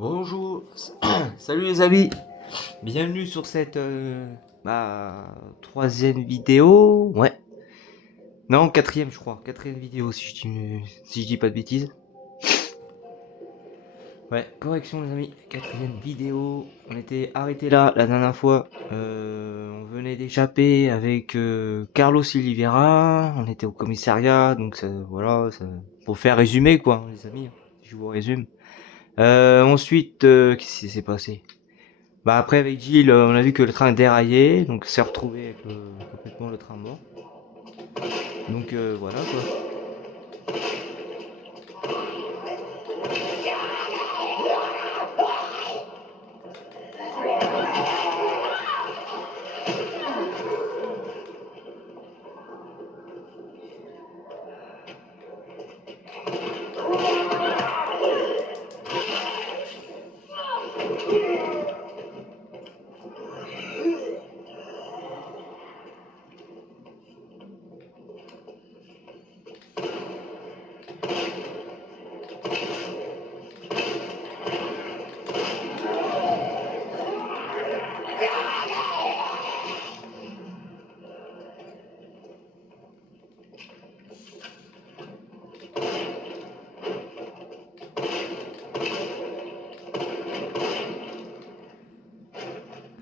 Bonjour, salut les amis, bienvenue sur cette troisième vidéo, ouais, non quatrième je crois, quatrième vidéo si je dis pas de bêtises. Ouais, correction les amis, quatrième vidéo, on était arrêté là la dernière fois, on venait d'échapper avec Carlos Oliveira, on était au commissariat, donc voilà, pour faire résumer quoi les amis, je vous résume. Ensuite, qu'est-ce qui s'est passé? Bah après avec Gilles, on a vu que le train déraillait, donc s'est retrouvé avec complètement le train mort. Donc voilà quoi.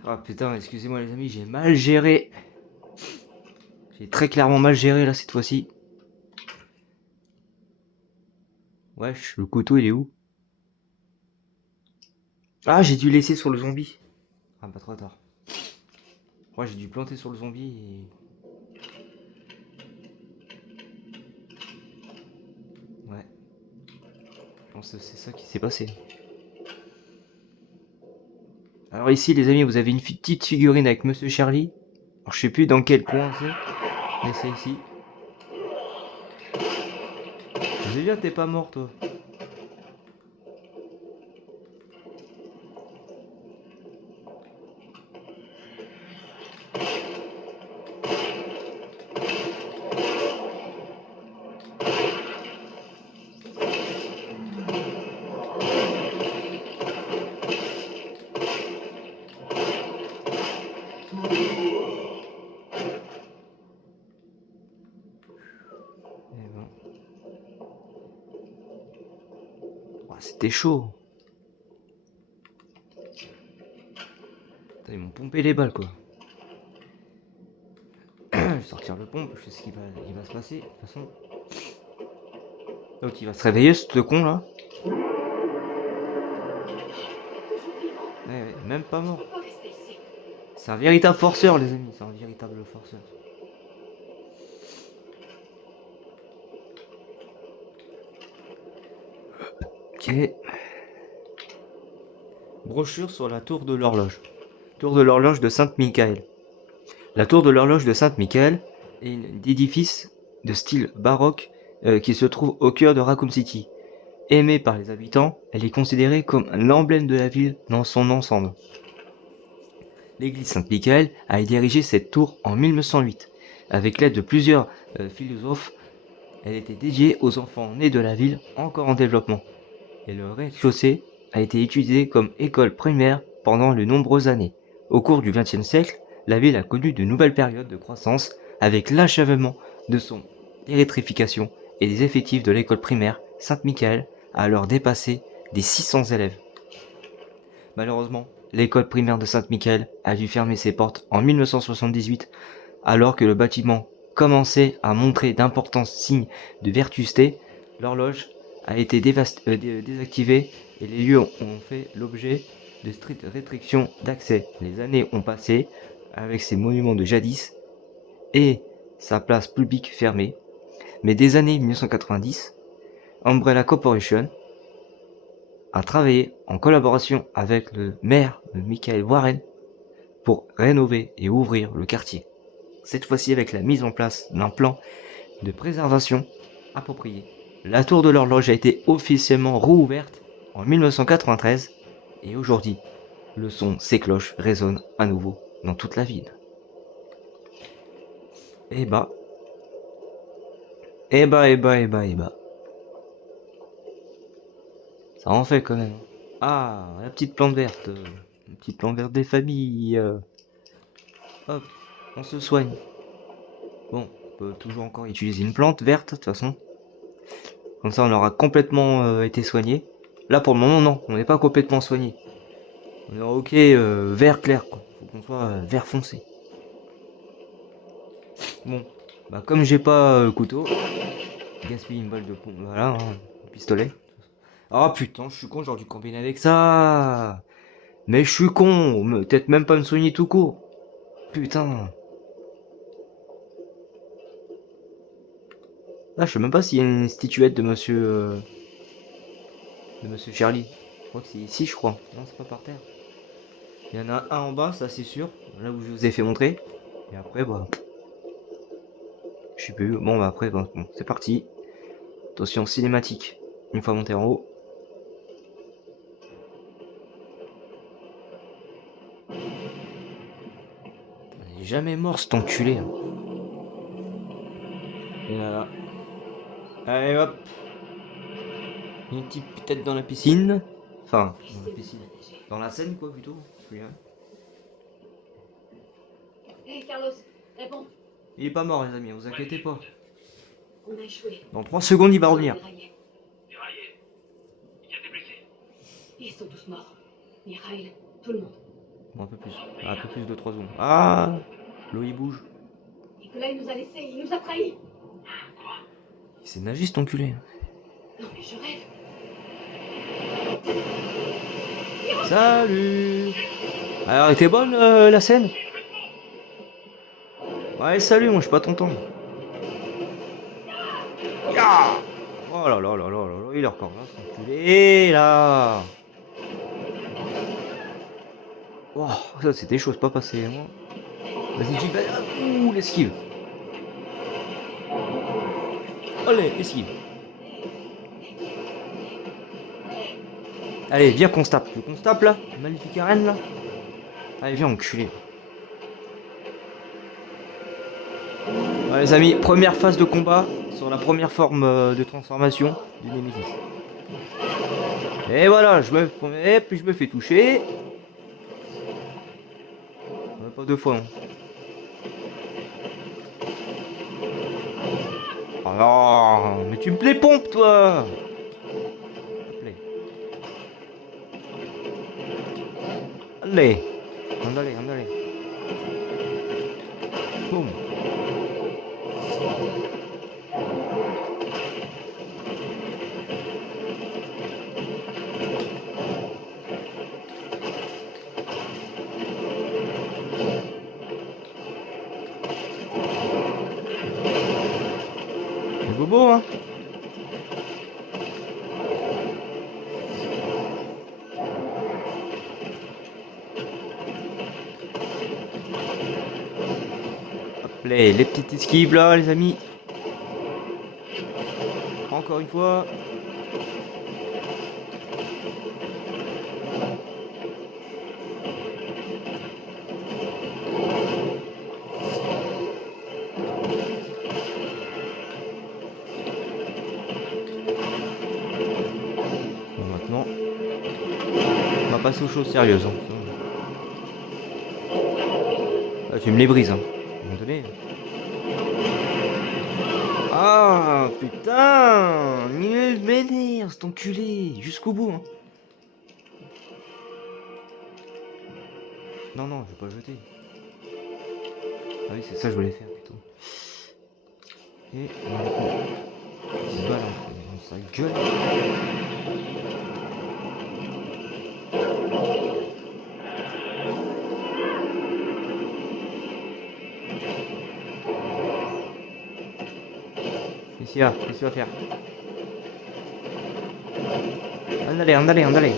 Ah putain, excusez-moi les amis, j'ai mal géré. J'ai très clairement mal géré là cette fois-ci. Wesh, le couteau il est où? Ah, j'ai dû laisser sur le zombie. Ah pas trop tard. Ouais, j'ai dû planter sur le zombie et... Ouais, je pense que c'est ça qui s'est passé. Alors ici les amis, vous avez une petite figurine avec Monsieur Charlie. Alors je sais plus dans quel coin c'est, mais c'est ici. J'ai bien, t'es pas mort toi. Eh ben, oh, c'était chaud. Putain, ils m'ont pompé les balles quoi. Je vais sortir le pompe, je sais ce il va se passer. De toute façon, l'autre il va se réveiller, ce con là. Ouais, même pas mort. C'est un véritable forceur, les amis. C'est un véritable forceur. Ok. Brochure sur la tour de l'horloge. Tour de l'horloge de Sainte-Michael. La tour de l'horloge de Sainte-Michael est un édifice de style baroque qui se trouve au cœur de Raccoon City. Aimée par les habitants, elle est considérée comme l'emblème de la ville dans son ensemble. L'église Saint-Michael a dirigé cette tour en 1908. Avec l'aide de plusieurs philosophes, elle était dédiée aux enfants nés de la ville encore en développement. Et le rez-de-chaussée a été utilisé comme école primaire pendant de nombreuses années. Au cours du XXe siècle, la ville a connu de nouvelles périodes de croissance avec l'achèvement de son électrification et des effectifs de l'école primaire Saint-Michael a alors dépassé des 600 élèves. Malheureusement, l'école primaire de Saint-Michael a dû fermer ses portes en 1978 alors que le bâtiment commençait à montrer d'importants signes de vétusté. L'horloge a été désactivée et les lieux ont fait l'objet de strictes restrictions d'accès. Les années ont passé avec ses monuments de jadis et sa place publique fermée, mais des années 1990, Umbrella Corporation a travaillé en collaboration avec le maire Michael Warren pour rénover et ouvrir le quartier. Cette fois-ci avec la mise en place d'un plan de préservation approprié. La tour de l'horloge a été officiellement rouverte en 1993 et aujourd'hui, le son ses cloches résonne à nouveau dans toute la ville. Et bah, et bah, et bah, et bah, et bah. Ça en fait quand même. Ah, la petite plante verte. Une petite plante verte des familles. Hop, on se soigne. Bon, on peut toujours encore utiliser une plante verte, de toute façon. Comme ça, on aura complètement été soigné. Là, pour le moment, non, on n'est pas complètement soigné. On est ok vert clair, quoi. Faut qu'on soit vert foncé. Bon, bah comme j'ai pas couteau, gaspille une balle de pompe, voilà, hein, un pistolet. Ah putain, je suis con, j'aurais dû combiner avec ça. Mais je suis con, peut-être même pas me soigner tout court. Putain. Là, je sais même pas s'il y a une statuette de Monsieur Charlie. Je crois que c'est ici, je crois. Non, c'est pas par terre. Il y en a un en bas, ça c'est sûr. Là où je vous ai fait montrer. Et après, bah, je sais plus. Bon, bah après, bah, bon, c'est parti. Attention, cinématique. Une fois monté en haut. Il est jamais mort cet enculé, hein. Et voilà. Allez hop. Une petite tête dans la piscine. Enfin, dans la piscine. Dans la Seine, quoi, plutôt. Hé, Carlos, réponds. Il est pas mort, les amis, vous inquiétez pas. On a échoué. Dans 3 secondes, il va revenir. Déraillé. Il y a des blessés. Ils sont tous morts. Mikhail, tout le monde. Bon, un peu plus. Ah, un peu plus de 3 secondes. Ah, l'eau, il bouge. Nicolas, il nous a laissés, il nous a trahis. Il s'est nagé, cet enculé. Non, mais je rêve. Salut. Alors, elle était bonne, la scène? Ouais, salut, moi, je suis pas tonton. Ya. Oh là là là là là là, il est encore là, cet enculé, là. Oh, ça, c'était chaud, c'est pas passé, moi. Vas-y, j'y vais. Ouh, l'esquive. Allez, esquive. Allez, viens qu'on se tape. Tu veux qu'on se tape, là? Magnifique arène, là? Allez, viens, enculé. Ouais, les amis, première phase de combat sur la première forme de transformation du Nemesis. Et voilà, et puis je me fais toucher. Pas deux fois, non. Oh non, mais tu me plais pompe, toi. Allez, andale, andale. Boum. C'est bobo, hein. Hop, les petites esquives là, les amis. Encore une fois. Bon, maintenant, on va passer aux choses sérieuses, hein. Ah, tu me les brises, hein. À un moment donné. Ah, putain. Il m'énerve, cet enculé. Jusqu'au bout, hein. Non, non, je vais pas le jeter. Ah oui, c'est ça que je voulais faire, plutôt. Et on va petite balle dans sa gueule. Qu'est-ce qu'il va faire? Andale, andale, andale.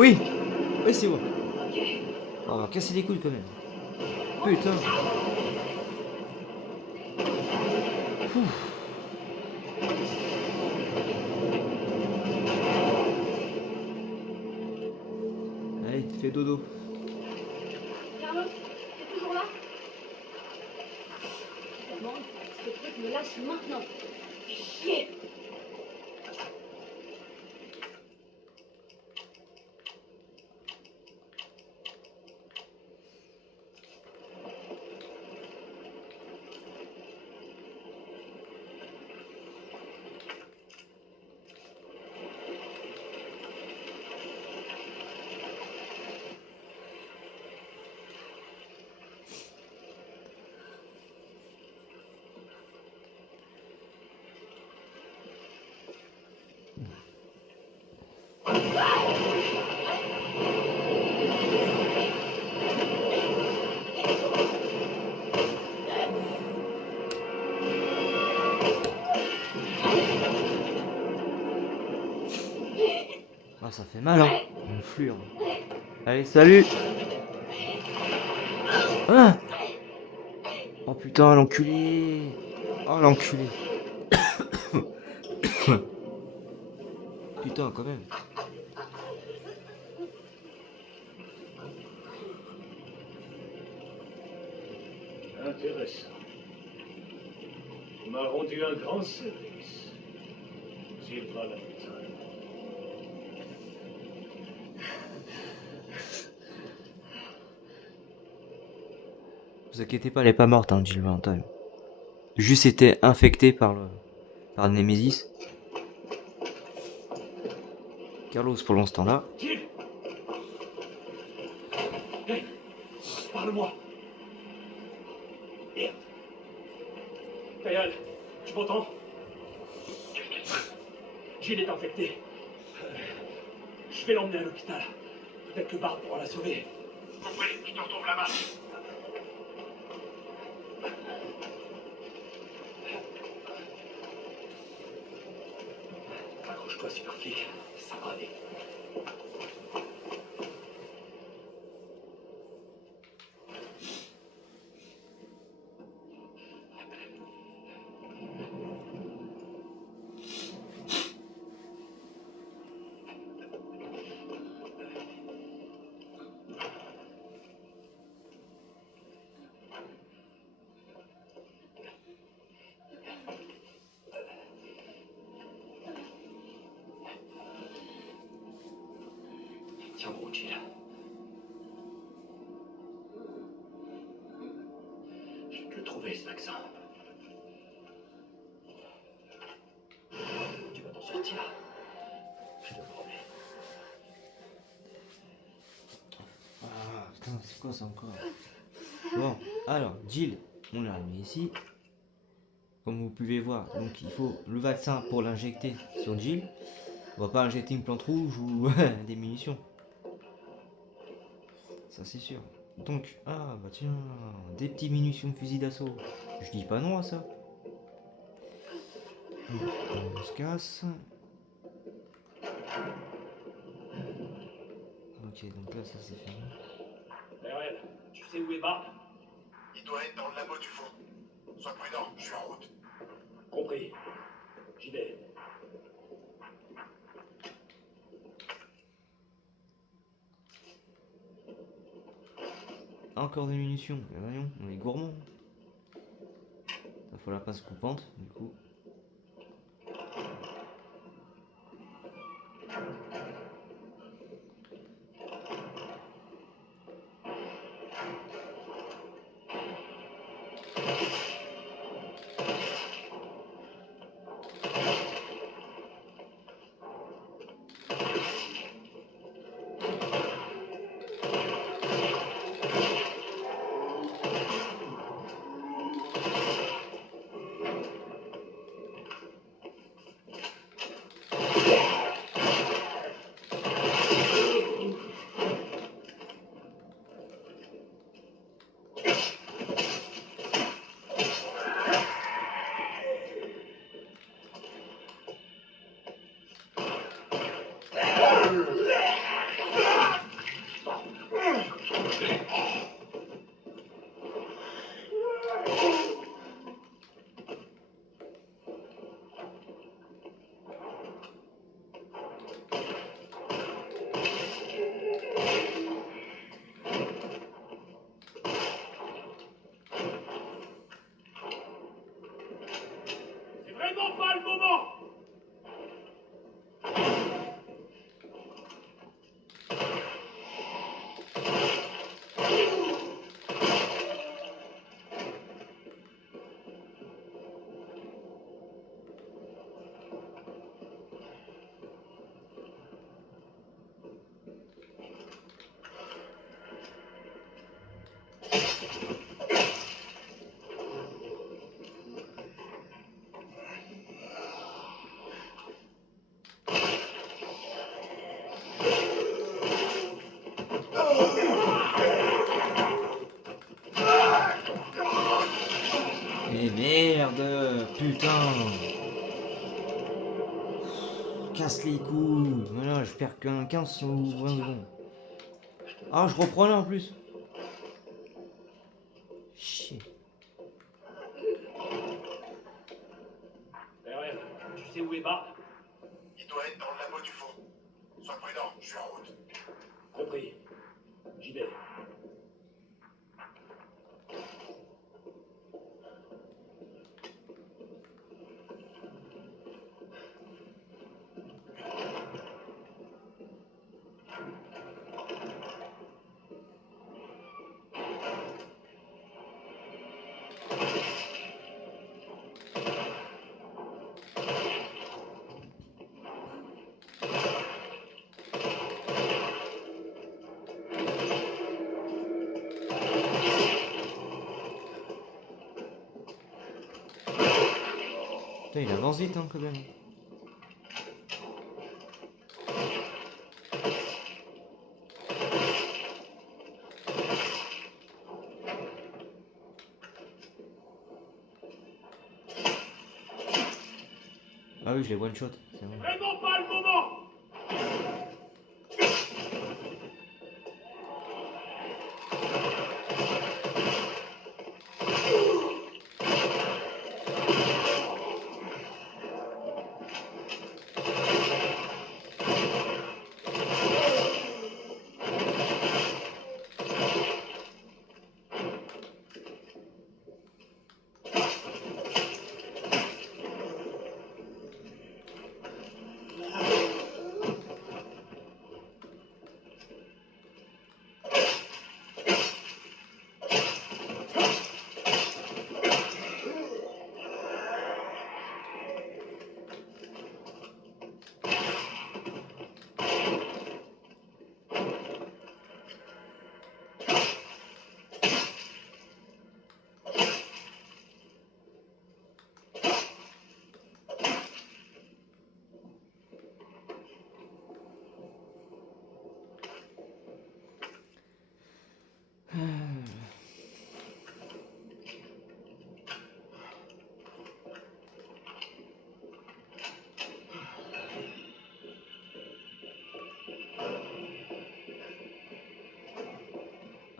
Oui. Oui, c'est bon. Ok. On va casser les couilles quand même. Putain. Ouf. Allez, fais dodo. Carlos, t'es toujours là? Évidemment, il faut que ce truc me lâche maintenant. Fais chier. Ah, ça fait mal, hein. Une flure. Allez, salut. Ah. Oh putain, l'enculé. Oh, l'enculé. Putain, quand même. Intéressant. Tu m'as rendu un grand service. Silva Lamontagne. Vous inquiétez pas, elle est pas morte, hein, Jill Valentine. Juste été infectée par Nemesis. Carlos, pendant ce temps-là, Jill! Hey! Parle-moi! Merde! Kayal, tu m'entends? Qu'est-ce qui se passe? Jill est infectée. Je vais l'emmener à l'hôpital. Peut-être que Bart pourra la sauver. Compris, je te retrouve là-bas. Accroche-toi, super flic. Ça va aller. Tiens bon, Jill. Je vais te le trouver, ce vaccin. Tu vas t'en sortir. Je te promets. ah putain, c'est quoi ça encore? Bon, alors, Jill, on l'a mis ici. Comme vous pouvez voir, donc il faut le vaccin pour l'injecter sur Jill. On va pas injecter une plante rouge ou des munitions. Ça c'est sûr. Donc, ah bah tiens, des petits munitions de fusil d'assaut. Je dis pas non à ça. Donc, on se casse. Ok, donc là ça c'est fini. Merel, tu sais où est Bart? Il doit être dans le labo du fond. Sois prudent, je suis en route. Compris. J'y vais. Encore des munitions, mais voyons, on est gourmand. Ça faut la passe coupante, du coup. Mais merde, putain. Casse les couilles. Voilà, je perds qu'un 15 ou 20 secondes. Ah, je reprends là en plus. Chier. Perel, tu sais où est Bart? Il doit être dans le labo du fond. Sois prudent, je suis en route. Compris. J'y vais. Putain, il avance vite hein, quand même. Ah oui, je l'ai one shot. C'est bon. Vraiment pas le moment!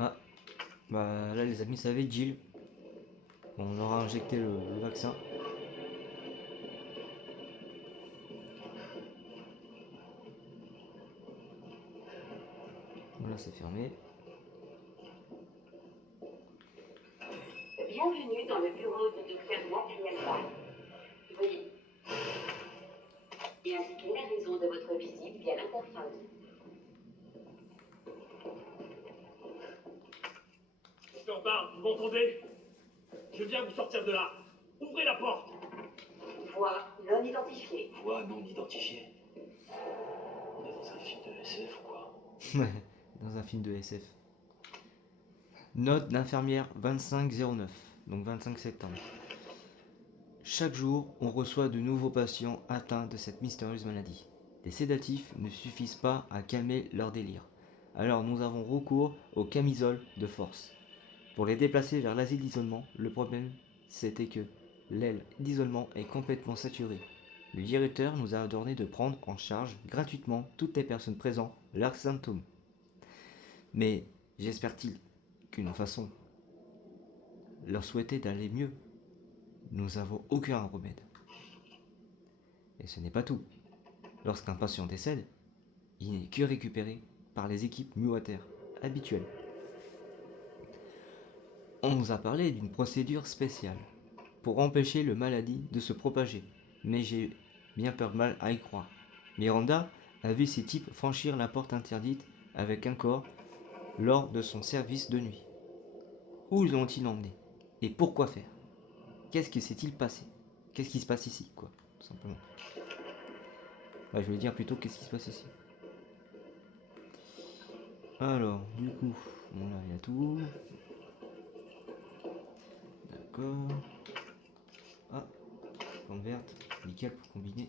Ah, bah là les amis, ça va être Jill. On leur a injecté le vaccin. Voilà, c'est fermé. Bienvenue dans le bureau du docteur Nathaniel Bach. Veuillez et indiquer la raison de votre visite via l'interphone. Docteur Bart, vous m'entendez? Je viens vous sortir de là. Ouvrez la porte! Voix non identifiée. Voix non identifiée. On est dans un film de SF ou quoi? Ouais, dans un film de SF. Note d'infirmière 2509, donc 25 septembre. Chaque jour, on reçoit de nouveaux patients atteints de cette mystérieuse maladie. Des sédatifs ne suffisent pas à calmer leur délire. Alors nous avons recours aux camisoles de force. Pour les déplacer vers l'asile d'isolement, le problème c'était que l'aile d'isolement est complètement saturée. Le directeur nous a ordonné de prendre en charge gratuitement toutes les personnes présentes leurs symptômes. Mais j'espère-t-il qu'une façon leur souhaiter d'aller mieux. Nous n'avons aucun remède. Et ce n'est pas tout. Lorsqu'un patient décède, il n'est que récupéré par les équipes Muater habituelles. On nous a parlé d'une procédure spéciale pour empêcher le maladie de se propager, mais j'ai bien peur mal à y croire. Miranda a vu ces types franchir la porte interdite avec un corps lors de son service de nuit. Où l'ont-ils emmené? Et pourquoi faire? Qu'est-ce qui s'est-il passé? Qu'est-ce qui se passe ici, quoi, tout simplement. Bah, je vais dire plutôt qu'est-ce qui se passe ici. Alors, du coup, bon là, il y a tout. D'accord. Ah, plante verte, nickel pour combiner.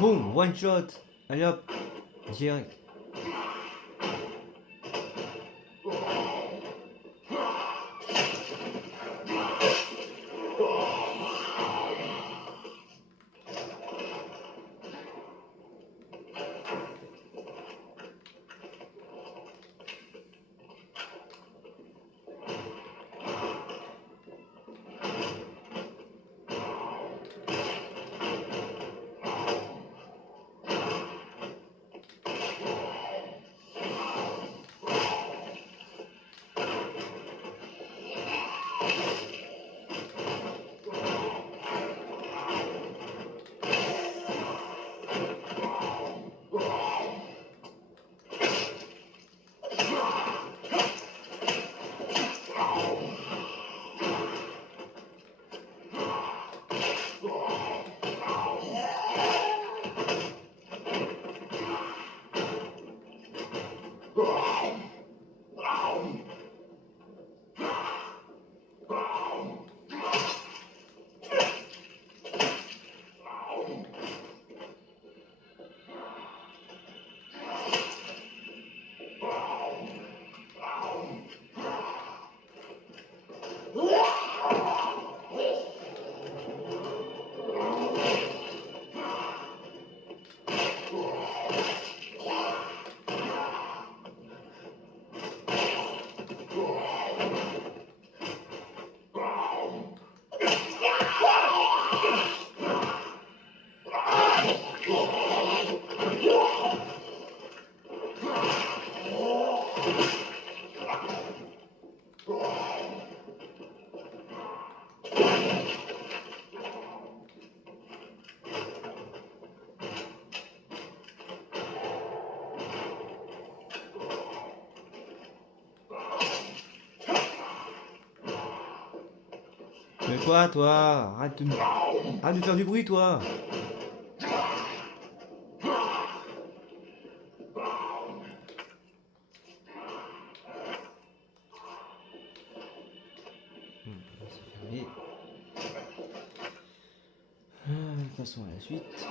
Boum, one shot. Allez hop, direct. Mais quoi, toi? Arrête de faire du bruit, toi. C'est fermé. Passons à la suite.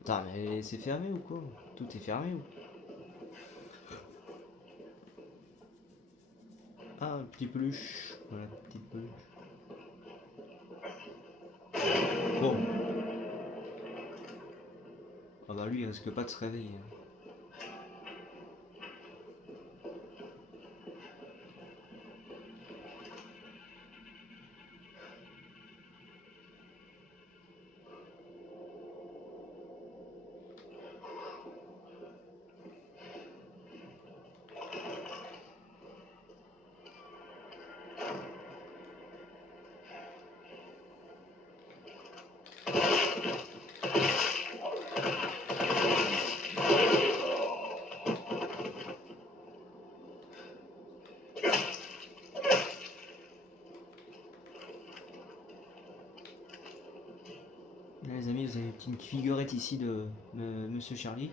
Attends, mais c'est fermé ou quoi? Tout est fermé ou? Ah, un petit peluche. Voilà, petite peluche. Bon. Ah bah lui, il risque pas de se réveiller. Là, les amis, vous avez une petite figurette ici de Monsieur Charlie.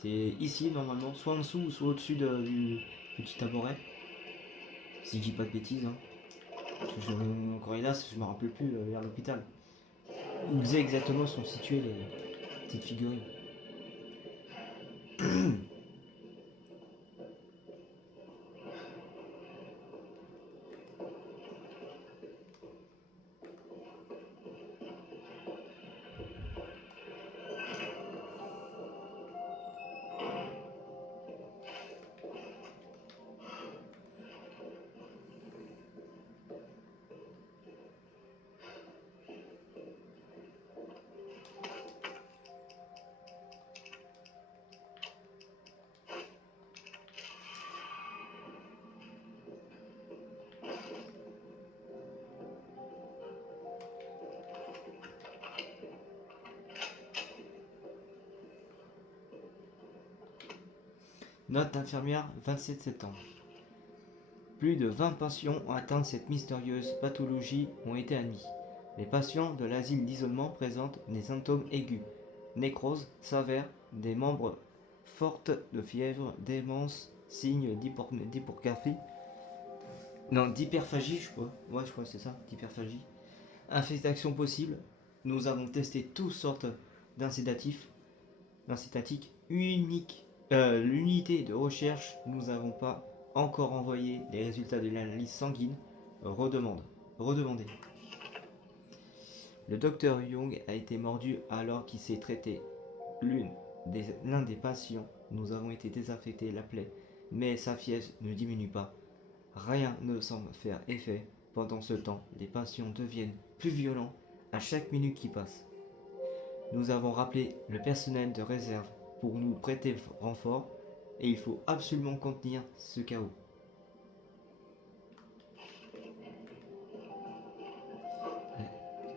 C'est ici normalement, soit en dessous ou soit au-dessus du petit tabouret. Si je dis pas de bêtises. Hein. Parce que encore hélas, je me rappelle plus vers l'hôpital. Où exactement sont situées les petites figurines. Note d'infirmière, 27 septembre. Plus de 20 patients atteints de cette mystérieuse pathologie ont été admis. Les patients de l'asile d'isolement présentent des symptômes aigus, nécrose sévère des membres fortes de fièvre, démence, signes d'hypographie, Non, d'hyperphagie, je crois. Ouais, je crois que c'est ça, d'hyperphagie. Infestation possible. Nous avons testé toutes sortes d'insédatifs, d'incétatiques uniques. L'unité de recherche, nous n'avons pas encore envoyé les résultats de l'analyse sanguine. Redemandez. Le docteur Young a été mordu alors qu'il s'est traité l'un des patients. Nous avons été désinfecter la plaie, mais sa fièvre ne diminue pas. Rien ne semble faire effet. Pendant ce temps, les patients deviennent plus violents à chaque minute qui passe. Nous avons rappelé le personnel de réserve pour nous prêter renfort et il faut absolument contenir ce chaos.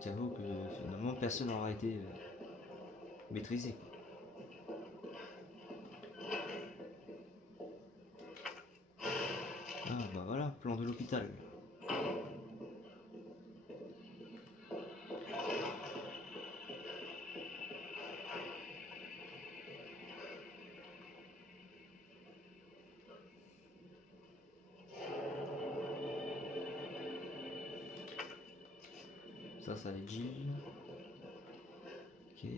J'avoue que finalement personne n'aura été maîtrisé. Ah bah voilà, plan de l'hôpital. Ça va être Jill. Ok.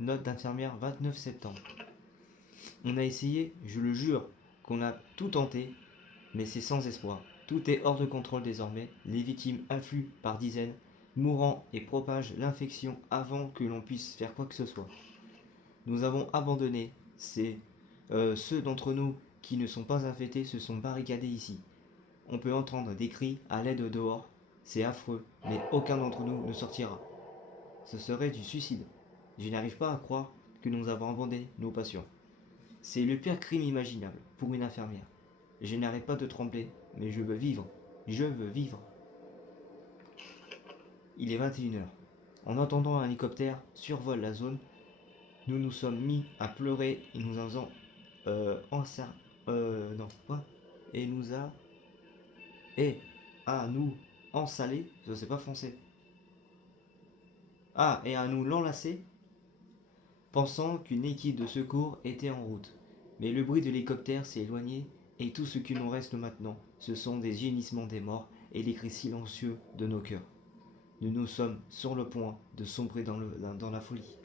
Note d'infirmière 29 septembre. On a essayé, je le jure, qu'on a tout tenté, mais c'est sans espoir. Tout est hors de contrôle désormais. Les victimes affluent par dizaines, mourant et propagent l'infection avant que l'on puisse faire quoi que ce soit. Nous avons abandonné. Ceux d'entre nous qui ne sont pas infectés se sont barricadés ici. On peut entendre des cris à l'aide dehors. C'est affreux, mais aucun d'entre nous ne sortira. Ce serait du suicide. Je n'arrive pas à croire que nous avons abandonné nos patients. C'est le pire crime imaginable pour une infirmière. Je n'arrête pas de trembler, mais je veux vivre. Je veux vivre. Il est 21h. En entendant un hélicoptère survole la zone, nous nous sommes mis à pleurer et nous avons non, quoi. Et nous a... Et à nous ensaler, je sais pas français. Ah, et à nous l'enlacer, pensant qu'une équipe de secours était en route. Mais le bruit de l'hélicoptère s'est éloigné et tout ce qu'il nous reste maintenant, ce sont des gémissements des morts et les cris silencieux de nos cœurs. Nous sommes sur le point de sombrer dans la folie.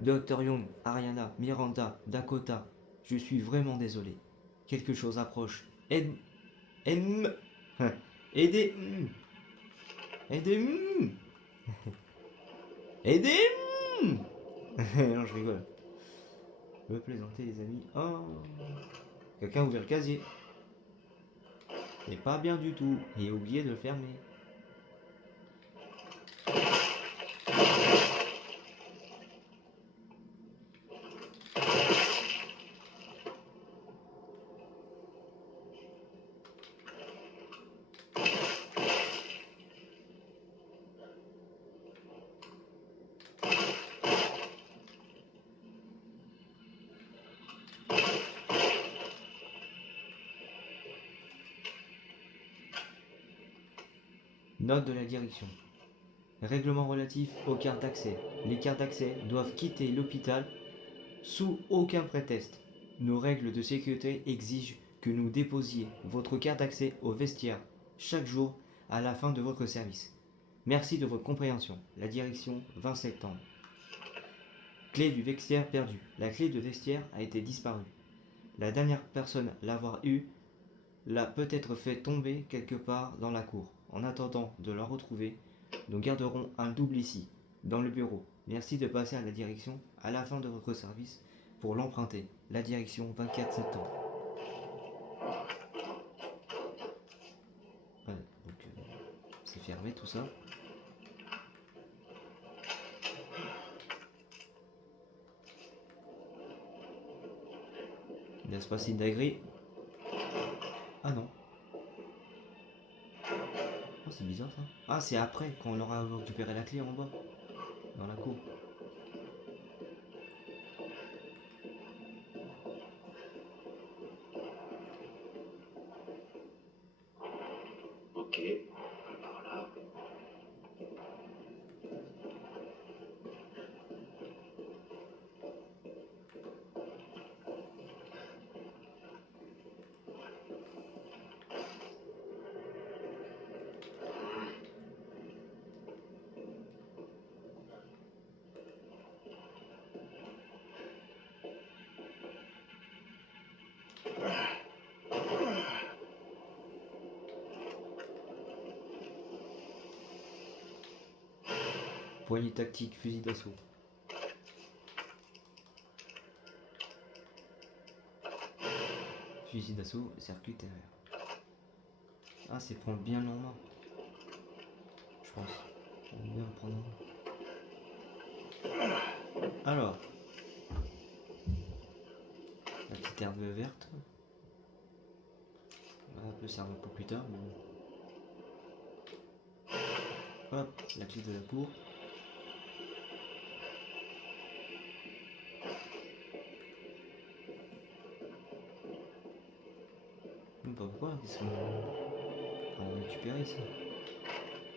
Dr Young, Ariana, Miranda, Dakota, je suis vraiment désolé. Quelque chose approche. Aidez... Aidez... Aidez... Non, je rigole. Je veux plaisanter les amis. Oh. Quelqu'un a ouvert le casier. C'est pas bien du tout. Et oublié de le fermer. Note de la direction. Règlement relatif aux cartes d'accès. Les cartes d'accès doivent quitter l'hôpital sous aucun prétexte. Nos règles de sécurité exigent que nous déposiez votre carte d'accès au vestiaire chaque jour à la fin de votre service. Merci de votre compréhension. La direction 20 septembre. Clé du vestiaire perdue. La clé de vestiaire a été disparue. La dernière personne à l'avoir eue l'a peut-être fait tomber quelque part dans la cour. En attendant de la retrouver, nous garderons un double ici, dans le bureau. Merci de passer à la direction à la fin de votre service pour l'emprunter. La direction 24 septembre. Ouais, donc c'est fermé tout ça. Il va se passer une dinguerie. Ah non. Oh, c'est bizarre ça. Ah, c'est après, quand on aura récupéré la clé en bas, dans la cour. Ok, par là. Poignée tactique, fusil d'assaut. Fusil d'assaut, circuit intérieur. Ah, c'est prendre bien en main. Je pense. On va bien le prendre en main. Alors. La petite herbe verte. On peut servir pour plus tard. Mais... hop, la clé de la cour. Je sais pas pourquoi, qu'est-ce qu'on va récupérer ça.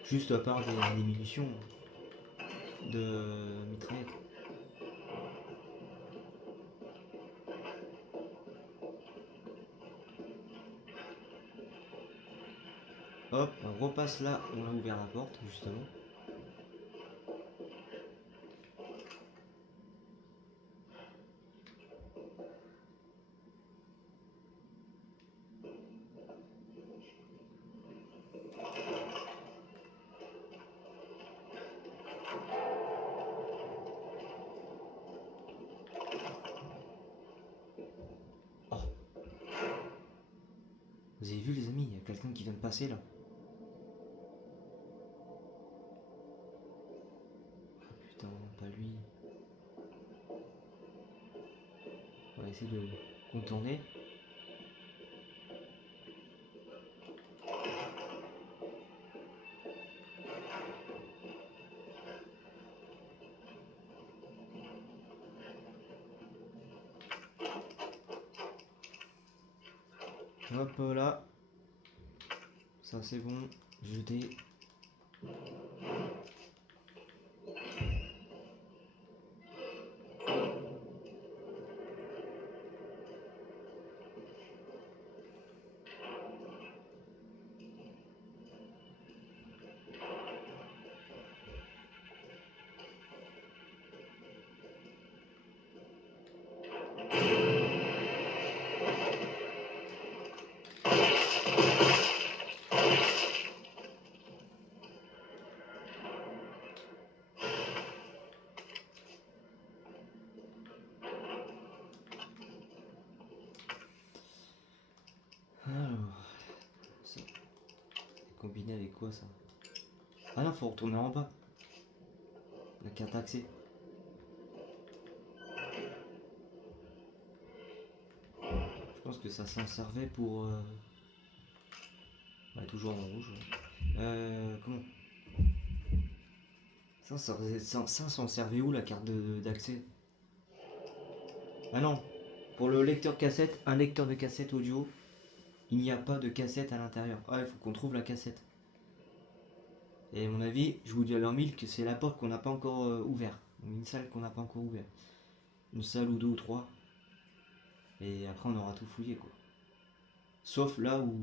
Juste à part des munitions de mitraillette. Hop, on repasse là, on a ouvert la porte justement. Oh. Vous avez vu les amis, il y a quelqu'un qui vient de passer là. Putain, pas lui. On va essayer de contourner. Hop là. Ça c'est bon. Jeter. Alors, ça. Combiné avec quoi ça? Ah non, faut retourner en bas. La carte d'accès. Je pense que ça s'en servait pour... ouais, toujours en rouge. Ouais. Comment? Ça s'en servait où la carte d'accès? Ah non, pour le lecteur cassette, un lecteur de cassette audio, il n'y a pas de cassette à l'intérieur. Ah, il faut qu'on trouve la cassette. Et à mon avis, je vous dis à l'heure 1000 que c'est la porte qu'on n'a pas encore ouvert. Une salle qu'on n'a pas encore ouvert. Une salle ou deux ou trois. Et après on aura tout fouillé quoi. Sauf là où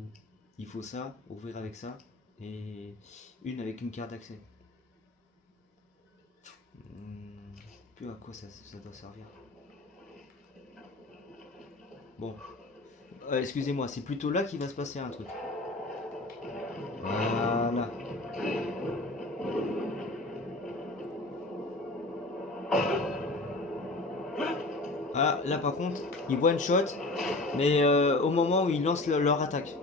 il faut ça, ouvrir avec ça. Et une avec une carte d'accès. Plus à quoi ça doit servir. Bon. Excusez-moi, c'est plutôt là qu'il va se passer un truc. Voilà. Ah, là par contre, ils one shot, mais au moment où ils lancent leur attaque.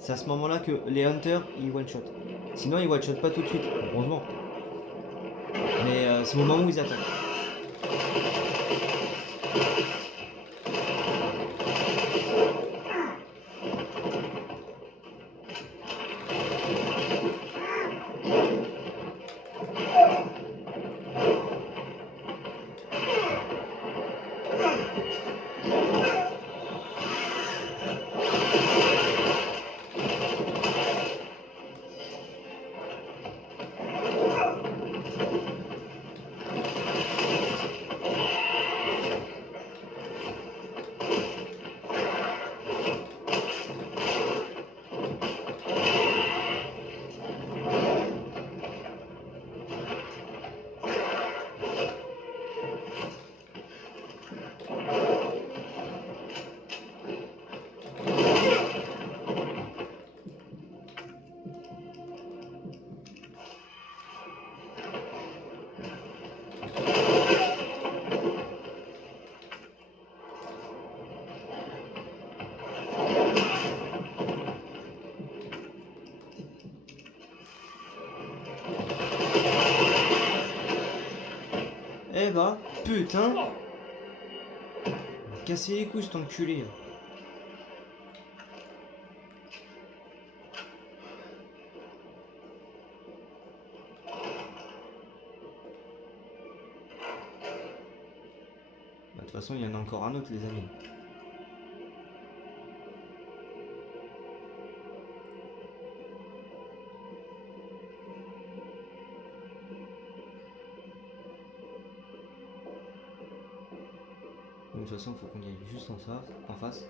C'est à ce moment-là que les hunters ils one shot. Sinon ils one shot pas tout de suite, heureusement. Mais c'est au moment où ils attaquent. Eh bah, putain. Casser les couilles, cet enculé. Bah, de toute façon, il y en a encore un autre, les amis. Donc, de toute façon, il faut qu'on y aille juste en face.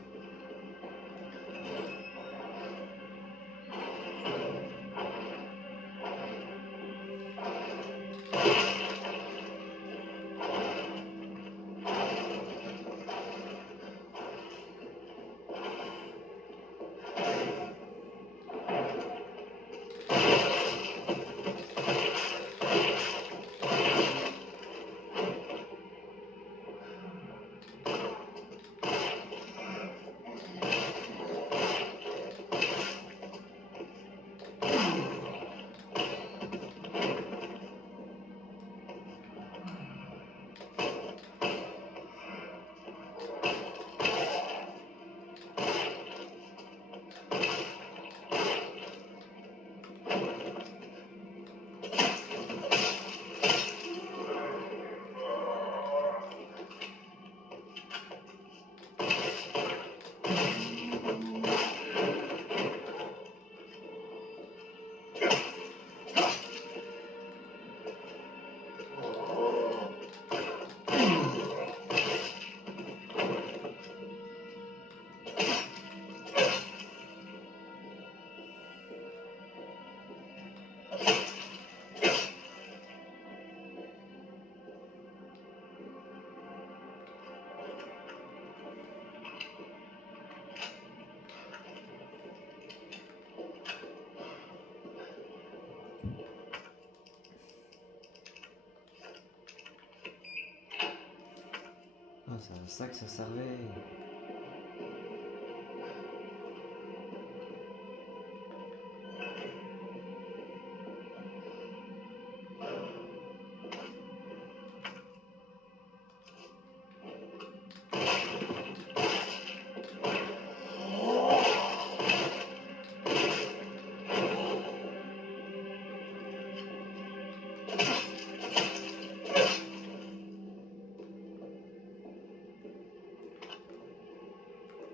Ah, c'est à ça que ça servait.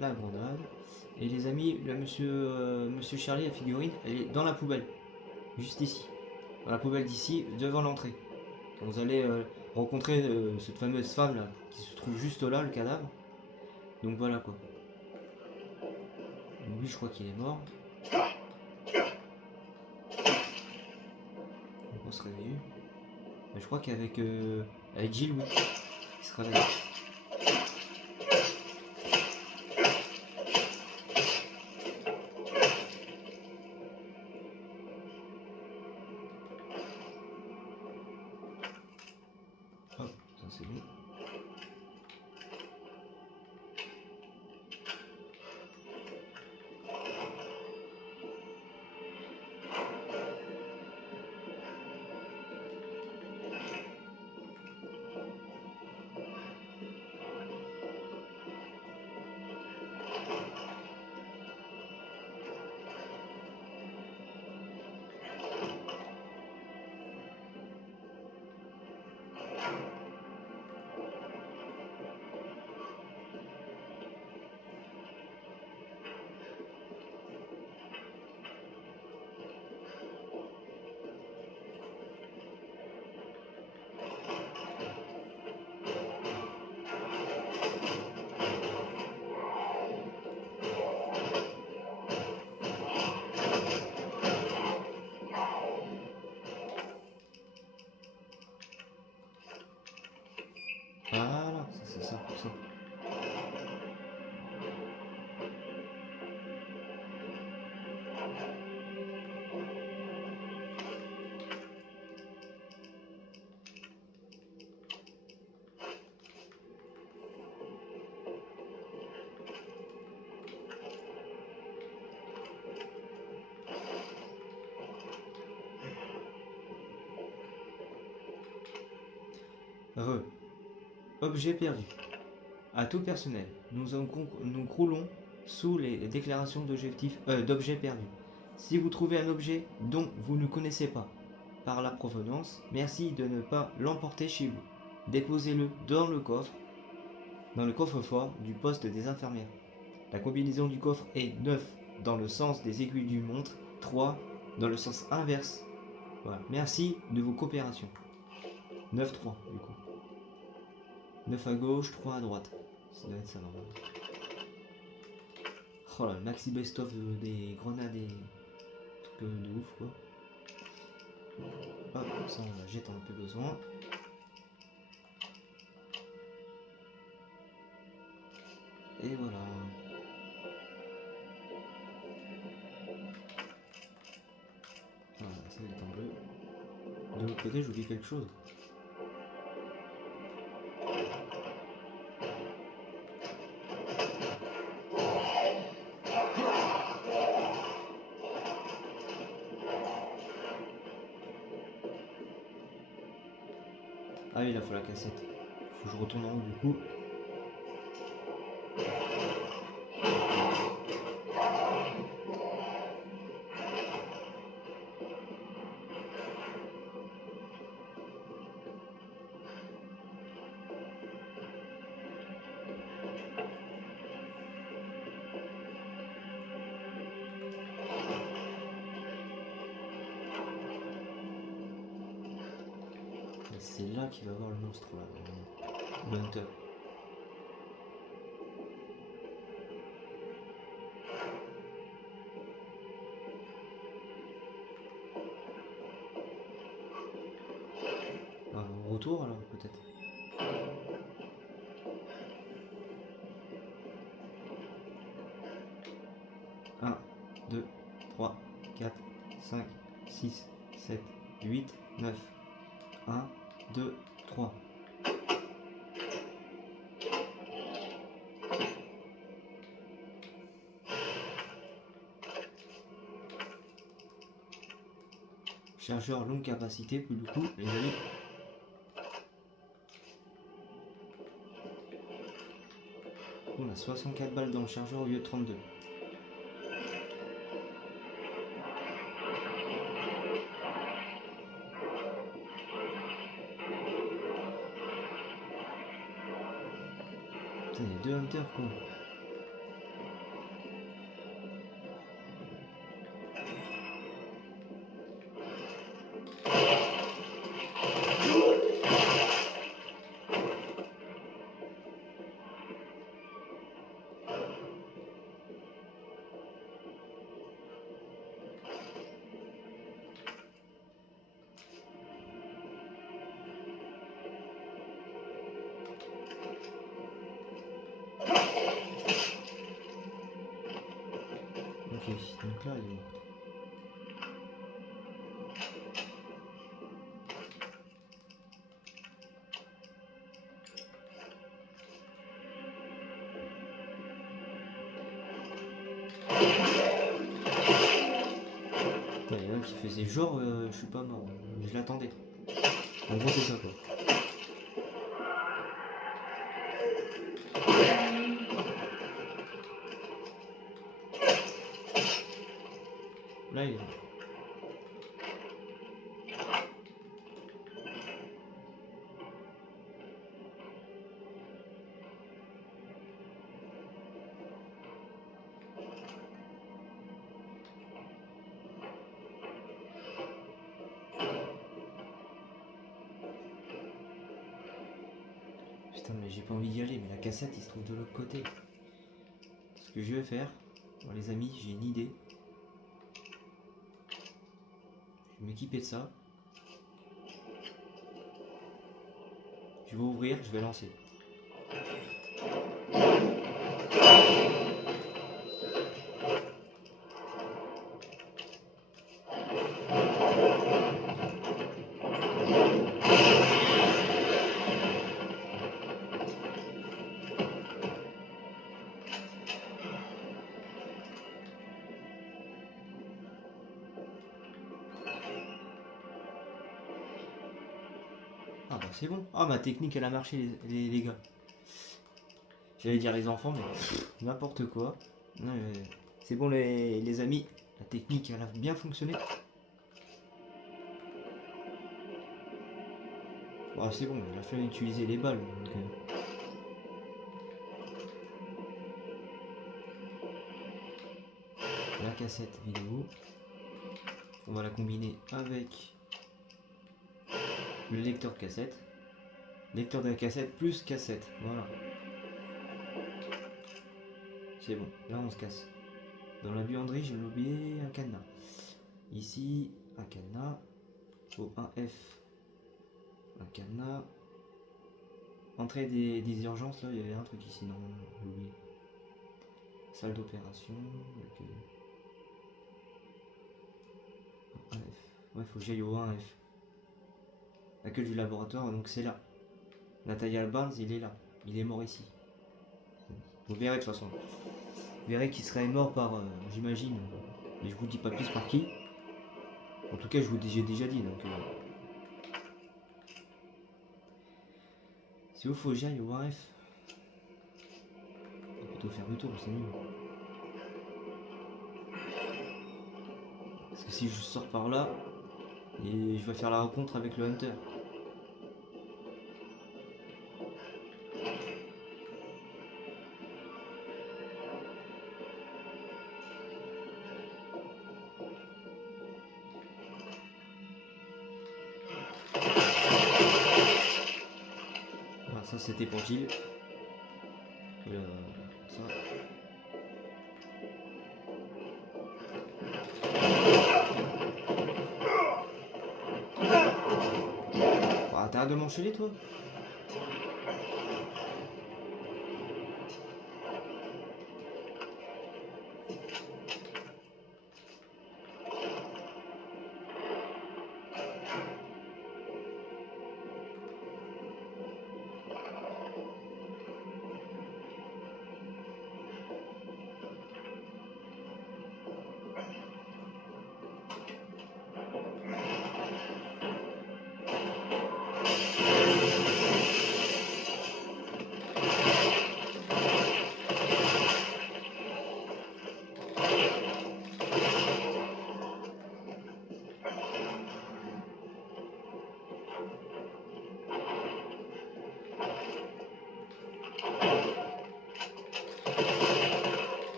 La grenade. Et les amis, là, monsieur Charlie, la figurine, elle est dans la poubelle. Juste ici. Dans la poubelle d'ici, devant l'entrée. Quand vous allez rencontrer cette fameuse femme là, qui se trouve juste là, le cadavre. Donc voilà quoi. Donc, lui, je crois qu'il est mort. On se réveille. Mais je crois qu'avec avec Jill, oui. Il se réveille. Hop, ça c'est bon. Voilà, c'est ça pour ça. Objet perdu. À tout personnel, nous croulons sous les déclarations d'objets perdus. Si vous trouvez un objet dont vous ne connaissez pas par la provenance, merci de ne pas l'emporter chez vous. Déposez-le dans le coffre-fort du poste des infirmières. La combinaison du coffre est 9 dans le sens des aiguilles d'une montre, 3 dans le sens inverse. Voilà. Merci de vos coopérations. 9-3 du coup. 9 à gauche, 3 à droite. Ça doit être ça normalement. Oh là, le maxi best-of des grenades et trucs de ouf quoi. Hop, ça on la jette, on n'a plus besoin. Et voilà. Voilà, ça il est en bleu. De l'autre côté, j'oublie quelque chose. Ah oui, là faut la cassette. Faut que je retourne en haut du coup. C'est là qu'il va voir le monstre là. Le hunter. Ah, retour alors peut-être. Un, 2, 3, 4, 5, 6, 7, 8, 9. 1, 2, 3. Chargeur longue capacité, plus du coup, les amis. On a 64 balles dans le chargeur au lieu de 32. Putain, il y a 2 hunters quoi. Ok, donc là il est mort. Il y en a qui faisait genre je suis pas mort, mais je l'attendais. En gros c'est ça quoi. Là il est mort. Putain mais j'ai pas envie d'y aller, mais la cassette il se trouve de l'autre côté. Ce que je vais faire, bon, les amis, j'ai une idée. Je vais m'équiper de ça. Je vais ouvrir, je vais lancer. Ah bah c'est bon. Ah ma technique elle a marché les gars. J'allais dire les enfants mais n'importe quoi. C'est bon les amis. La technique elle a bien fonctionné. Bon, c'est bon, il a fallu utiliser les balles. Donc, la cassette vidéo. On va la combiner avec le lecteur cassette. Lecteur de cassette plus cassette. Voilà. C'est bon, là on se casse. Dans la buanderie, j'ai oublié un cadenas. Ici, un cadenas. Au 1F, un cadenas. Entrée des urgences, là, il y avait un truc ici, non, j'ai oublié. Salle d'opération. Ok. 1F. Ouais, faut que j'aille au 1F. L'accueil du laboratoire, donc c'est là. Natalia Barnes, il est là. Il est mort ici. Vous verrez de toute façon. Vous verrez qu'il serait mort par, j'imagine, mais je vous dis pas plus par qui. En tout cas, j'ai déjà dit, donc... C'est où faut que j'aille au 1F. On va plutôt faire le tour, c'est mieux. Parce que si je sors par là, et je vais faire la rencontre avec le Hunter. Voilà, ça c'était pour Jill. Ça. Ah, t'arrêtes de m'enchaîner toi?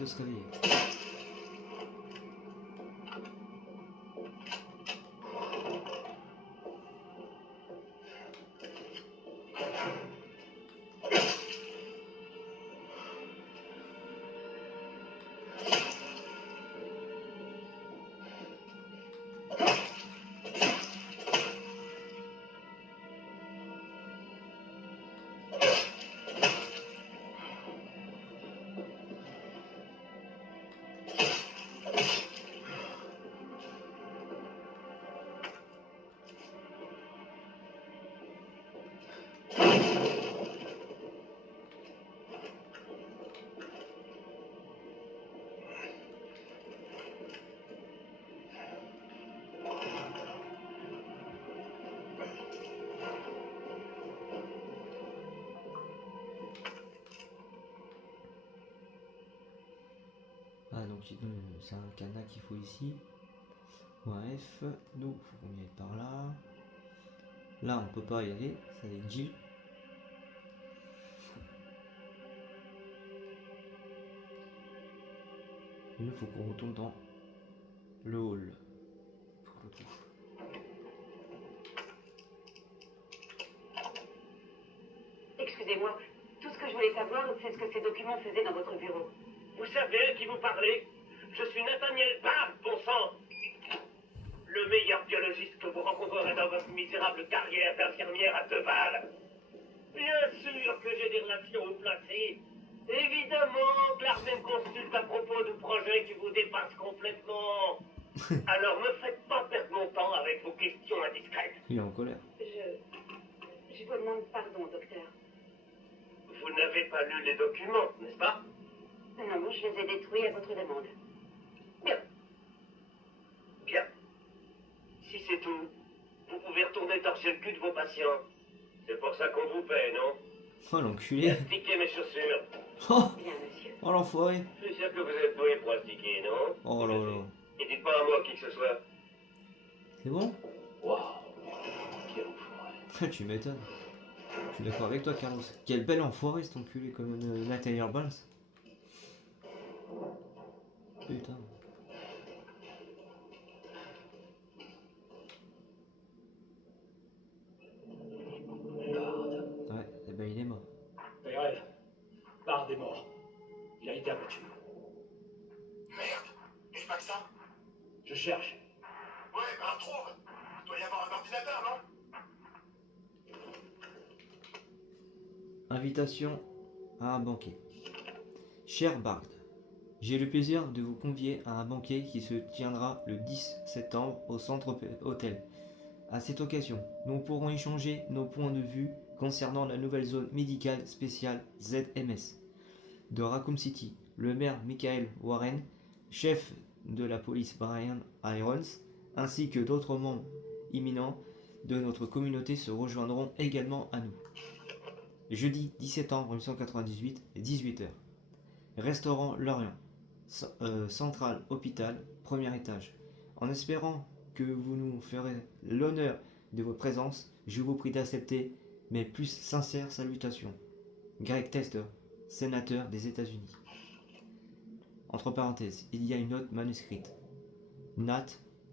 De se réveiller. Ah donc c'est un cadenas qu'il faut ici. Bref, nous faut qu'on y aille par là. Là on peut pas y aller, ça va être Jill. Il nous faut qu'on retourne dans le hall. Pour le coup. Excusez-moi, tout ce que je voulais savoir, c'est ce que ces documents faisaient dans votre bureau. Vous savez à qui vous parlez? Je suis Nathaniel Barr, bon sang. Le meilleur biologiste que vous rencontrerez dans votre misérable carrière d'infirmière à 2 balles. Bien sûr, sûr que j'ai des relations haut placées. Évidemment que l'armée me consulte à propos de projets qui vous dépassent complètement. Alors me faites pas perdre mon temps avec vos questions indiscrètes. Il est en colère. Je vous demande pardon, docteur. Vous n'avez pas lu les documents, n'est-ce pas? Non, je les ai détruits à votre demande. Bien. Bien. Si c'est tout, vous pouvez retourner torcher le cul de vos patients. C'est pour ça qu'on vous paie, non? Oh l'enculé. Astiquez mes chaussures. Oh, Bien, monsieur. oh l'enfoiré. Je suis sûr que vous êtes doué pour astiquer, non? Oh là là. Et dites pas à moi qui que ce soit. C'est bon? Waouh, quel enfoiré. Tu m'étonnes. Je suis d'accord avec toi, Carlos. Quel bel enfoiré cet enculé comme Nathaniel Barnes. Putain. Bard. Ouais, eh ben il est mort. Pérel, Bard est mort. Il a été abattu. Merde. Et le vaccin? Je cherche. Ouais, ben trouve. Il doit y avoir un ordinateur, non? Invitation à un banquet. Cher Bard, j'ai le plaisir de vous convier à un banquet qui se tiendra le 10 septembre au Centre Hôtel. À cette occasion, nous pourrons échanger nos points de vue concernant la nouvelle zone médicale spéciale ZMS de Raccoon City. Le maire Michael Warren, chef de la police Brian Irons, ainsi que d'autres membres imminents de notre communauté se rejoindront également à nous. Jeudi 10 septembre 1998, 18h. Restaurant Lorient, Central Hôpital, premier étage. En espérant que vous nous ferez l'honneur de votre présence, je vous prie d'accepter mes plus sincères salutations. Greg Tester, sénateur des États-Unis. Entre parenthèses, il y a une note manuscrite. Nat,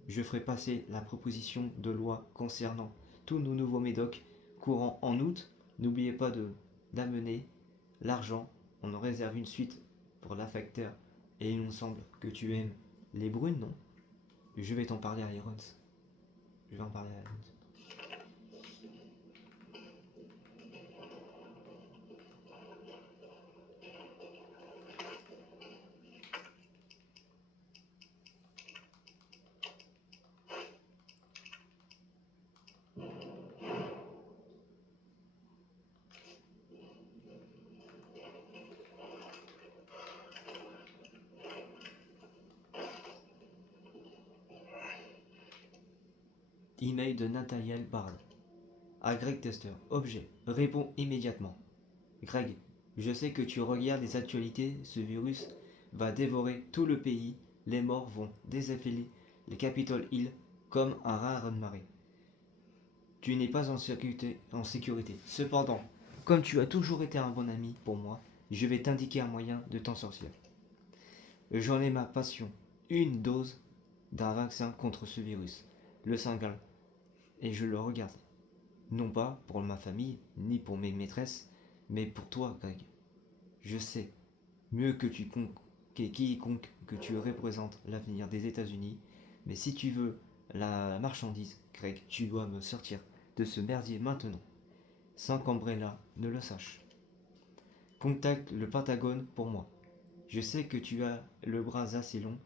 je ferai passer la proposition de loi concernant tous nos nouveaux médocs courant en août. N'oubliez pas d'amener l'argent. On en réserve une suite pour l'affecteur. Et il me semble que tu aimes les brunes, non? Je vais t'en parler à Irons. Je vais en parler à Irons. Email de Nathaniel Bard à Greg Tester. Objet. Réponds immédiatement. Greg, je sais que tu regardes les actualités. Ce virus va dévorer tout le pays. Les morts vont désaffiler les Capitol Hill comme un raz de marée. Tu n'es pas en sécurité. Cependant, comme tu as toujours été un bon ami pour moi, je vais t'indiquer un moyen de t'en sortir. J'en ai ma passion. Une dose d'un vaccin contre ce virus. Le Singal. Et je le regarde. Non pas pour ma famille, ni pour mes maîtresses, mais pour toi, Greg. Je sais, mieux que quiconque que tu représentes l'avenir des États-Unis, mais si tu veux la marchandise, Greg, tu dois me sortir de ce merdier maintenant, sans qu'Umbrella ne le sache. Contacte le Pentagone pour moi. Je sais que tu as le bras assez long.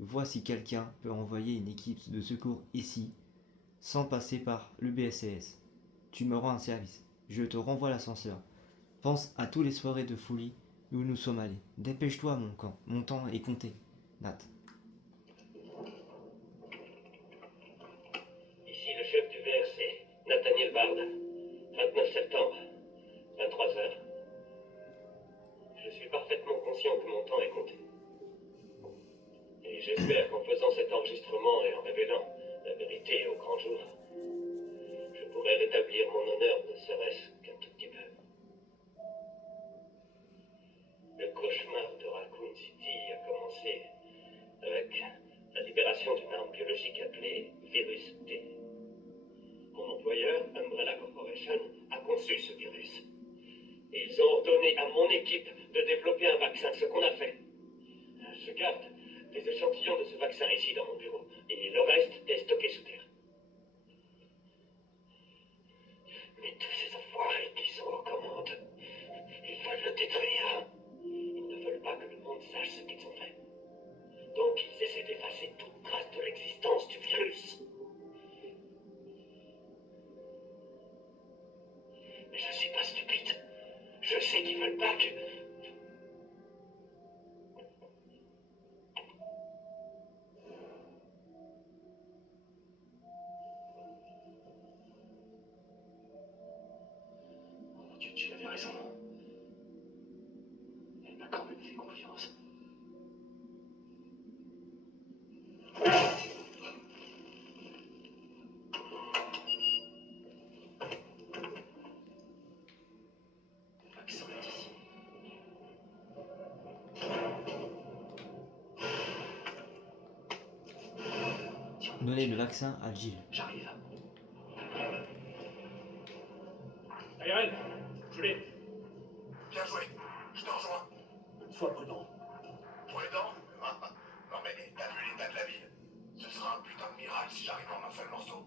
Vois si quelqu'un peut envoyer une équipe de secours ici, sans passer par l'UBSCS. Tu me rends un service. Je te renvoie l'ascenseur. Pense à tous les soirées de folie où nous sommes allés. Dépêche-toi, mon camp. Mon temps est compté. Nat. Ici le chef du VRC, Nathaniel Bard. 29 septembre, 23h. Je suis parfaitement conscient que mon temps est compté. Et j'espère qu'en faisant cet enregistrement et en révélant la vérité au grand jour, je pourrai rétablir mon honneur, ne serait-ce qu'un tout petit peu. Le cauchemar de Raccoon City a commencé avec la libération d'une arme biologique appelée Virus T. Mon employeur, Umbrella Corporation, a conçu ce virus. Et ils ont ordonné à mon équipe de développer un vaccin, ce qu'on a fait. Je garde des échantillons de ce vaccin ici dans mon bureau, et le reste est stocké sous terre. Mais tous ces enfoirés qui sont aux commandes pas stupide. Je sais qu'ils veulent pas que... Oh mon Dieu, Jill avait raison. Elle m'a quand même fait confiance. L'accent est ici. Donnez le vaccin à Jill. J'arrive. Tyrell, je l'ai. Bien joué. Je te rejoins. Sois prudent. Prudent? Non mais t'as vu l'état de la ville? Ce sera un putain de miracle si j'arrive en un seul morceau.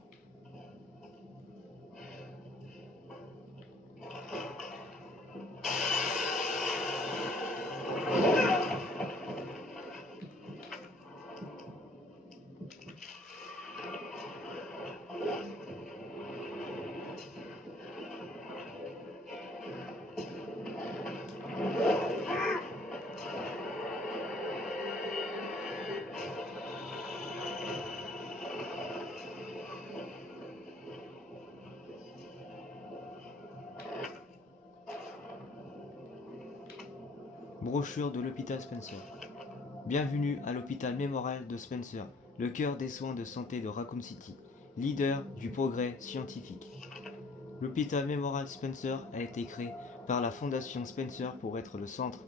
Brochure de l'hôpital Spencer. Bienvenue à l'hôpital Memorial de Spencer, le cœur des soins de santé de Raccoon City, leader du progrès scientifique. L'hôpital Memorial Spencer a été créé par la Fondation Spencer pour être le centre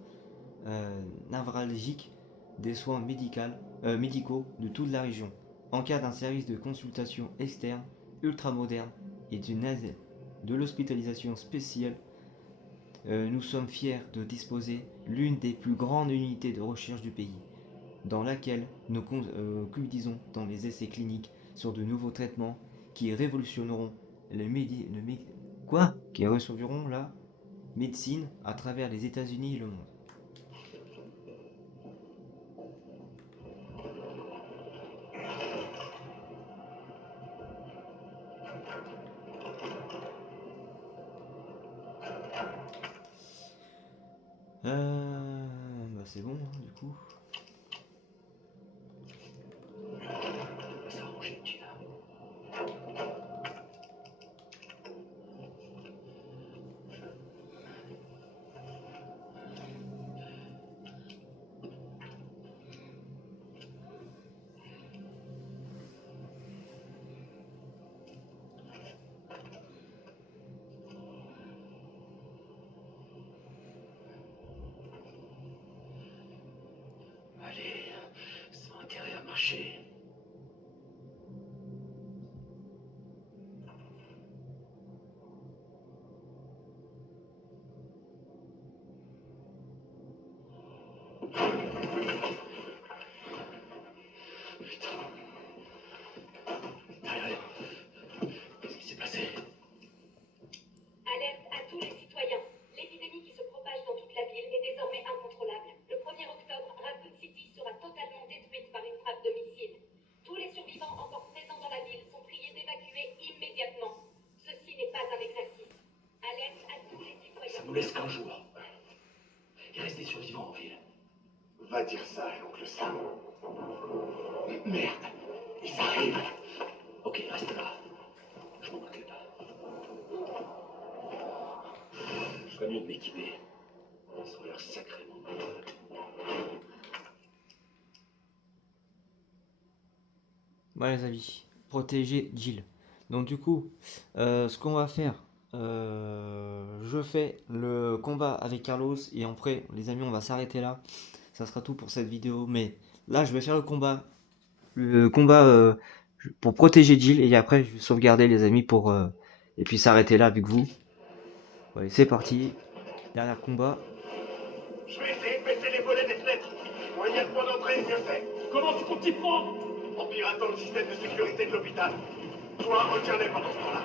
névralgique des soins médicaux de toute la région. En cas d'un service de consultation externe ultramoderne et de l'hospitalisation spéciale, nous sommes fiers de disposer l'une des plus grandes unités de recherche du pays, dans laquelle nous concluisons dans les essais cliniques sur de nouveaux traitements qui révolutionneront la médecine à travers les États-Unis et le monde. C'est bon, hein, du coup. On va s'arranger, Jill. Allez, sans intérêt à marcher. Putain. Tyrell, qu'est-ce qui s'est passé? Alerte à tous les citoyens. L'épidémie qui se propage dans toute la ville est désormais incontrôlable. Le 1er octobre, Raccoon City sera totalement détruite par une frappe de missile. Tous les survivants encore présents dans la ville sont priés d'évacuer immédiatement. Ceci n'est pas un exercice. Alerte à tous les citoyens. Ça nous laisse qu'un jour. Il reste des survivants en ville. Va dire ça à l'oncle Sam. Merde, ils arrivent. Ok, reste là. Je m'en occupe. Je ferais mieux de m'équiper. Ça a l'air sacrément dangereux. Voilà les amis, protéger Jill. Donc du coup, ce qu'on va faire, je fais le combat avec Carlos et après les amis on va s'arrêter là. Ça sera tout pour cette vidéo, mais là je vais faire le combat pour protéger Jill et après je vais sauvegarder les amis pour et puis s'arrêter là avec vous. Allez, c'est parti, dernier combat. Je vais essayer de baisser les volets des fenêtres. Moins il y a de points d'entrée, mieux c'est. Comment tu comptes t'y prendre? En piratant le système de sécurité de l'hôpital. Toi, retiens-les pendant ce temps-là.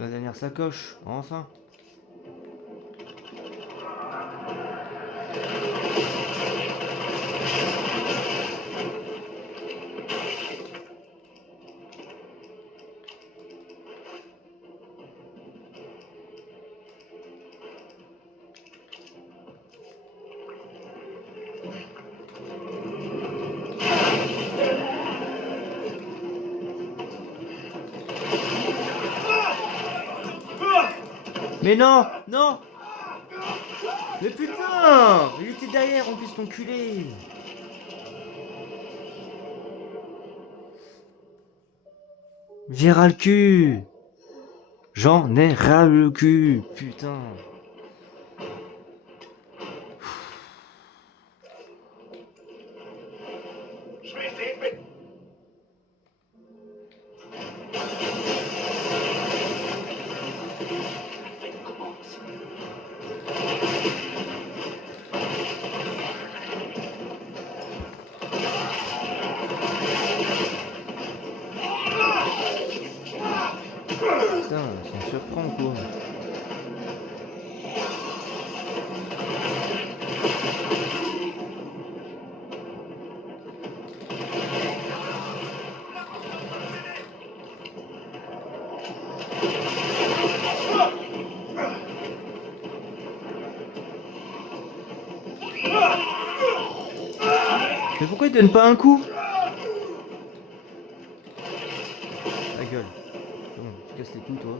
La dernière sacoche, enfin. Mais non, non. Mais putain, il était derrière en plus, ton culé. J'ai ras le cul. J'en ai ras le cul, putain. Je vais essayer de mettre... Putain, ça me surprend quoi. Mais pourquoi il donne pas un coup? Ta gueule. Bon, tu casses les couilles toi.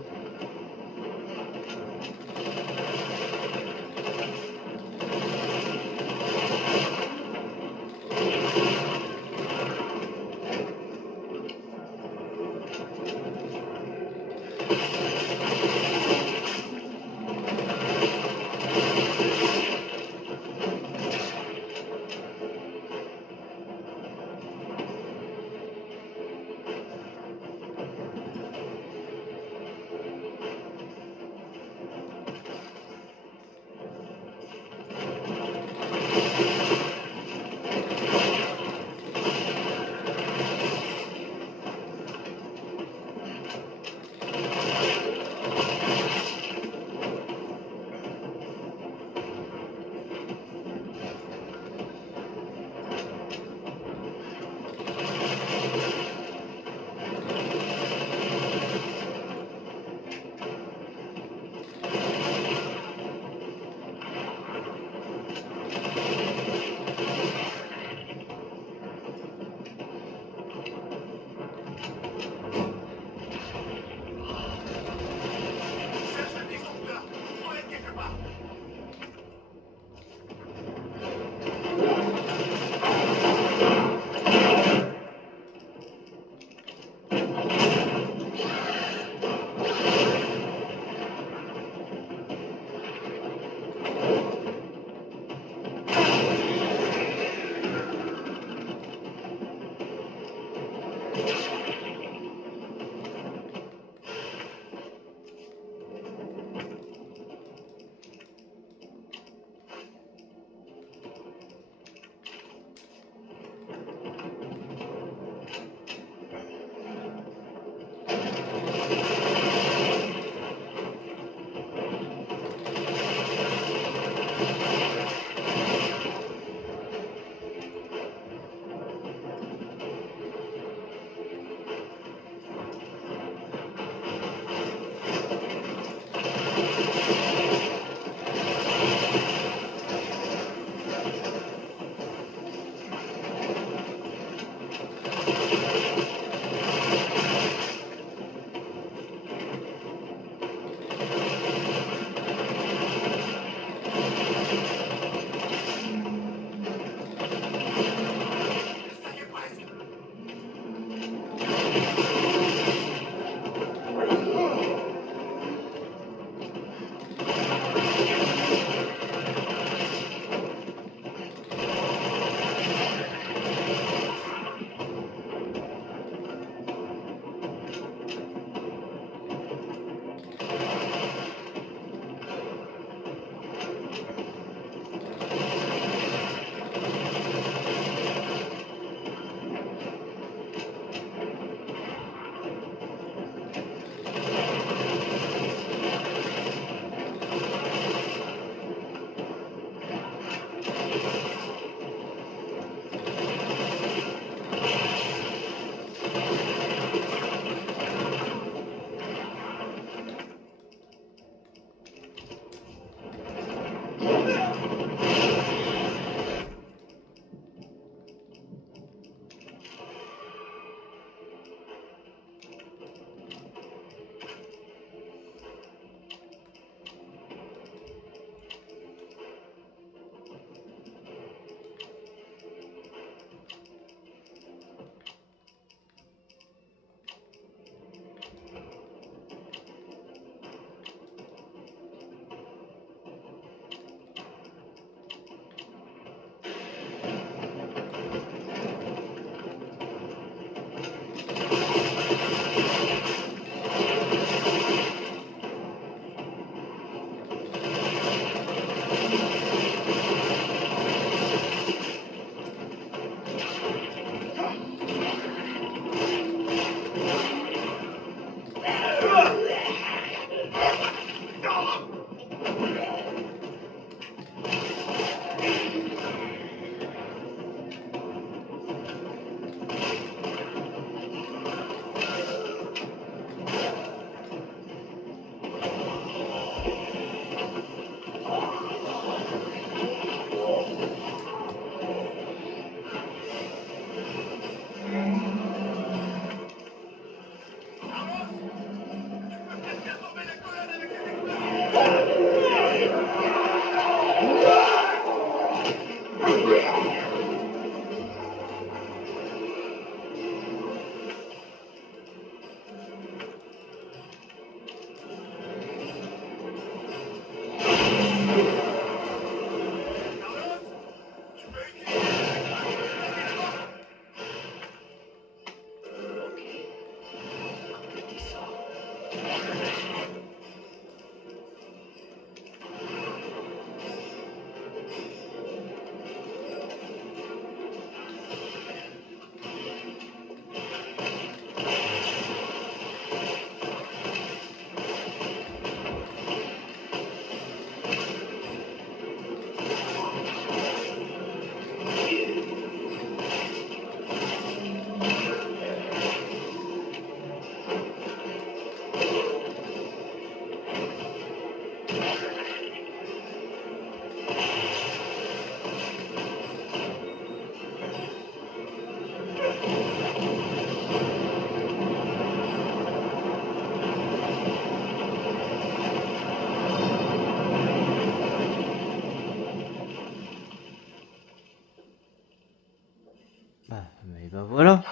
Mais ben voilà.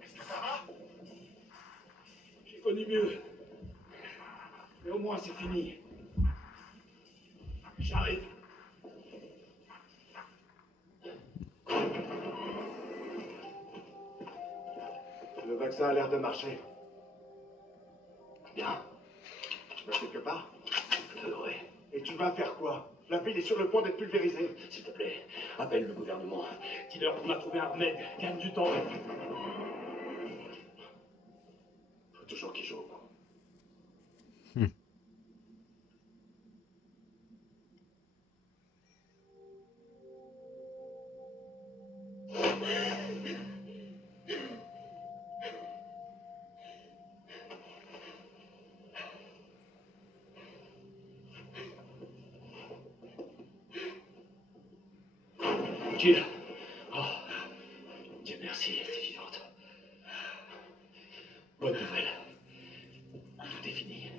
Est-ce que ça va? J'ai connu mieux. Mais au moins, c'est fini. J'arrive. Le vaccin a l'air de marcher. Bien. Tu vas quelque part? Je devrais. Et tu vas faire quoi? La ville est sur le point d'être pulvérisée. S'il te plaît, appelle le gouvernement. Dis-leur qu'on a trouvé un remède. Gagne du temps. Faut toujours qu'ils jouent au con. Jill. Oh. Dieu merci, elle est vivante. Bonne nouvelle. Tout est fini.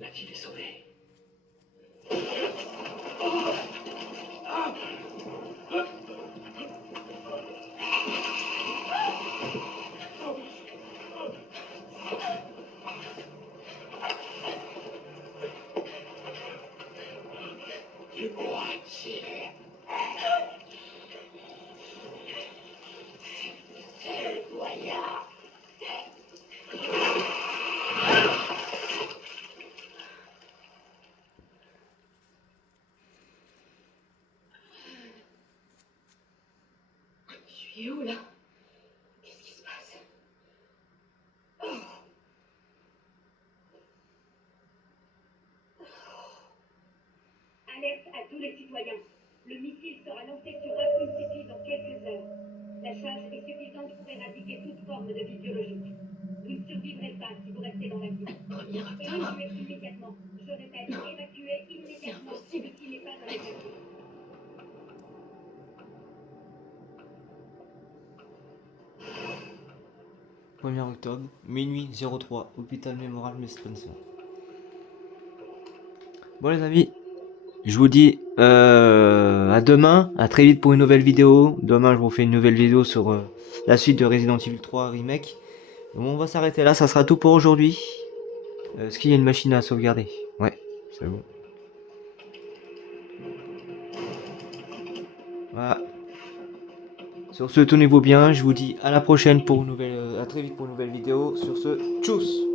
La ville est sauvée. Dis-moi, Jill. C'est moyen. Je suis où là? Qu'est-ce qui se passe? Alerte à tous les citoyens. Le missile sera lancé sur Raccoon City dans quelques heures. La charge est suffisante pour éradiquer toute forme de vie biologique. Vous ne survivrez pas si vous restez dans la ville. Premier octobre? Évacuez immédiatement. Je répète, évacuez C'est immédiatement. impossible. 1er octobre, minuit 03, hôpital Memorial Spencer. Bon les amis, je vous dis à demain, à très vite pour une nouvelle vidéo. Demain je vous fais une nouvelle vidéo sur la suite de Resident Evil 3 Remake. Donc on va s'arrêter là, ça sera tout pour aujourd'hui. Est-ce qu'il y a une machine à sauvegarder? Ouais, c'est bon. Voilà. Sur ce, tenez-vous bien, je vous dis à la prochaine pour une nouvelle, à très vite pour une nouvelle vidéo. Sur ce, tchuss!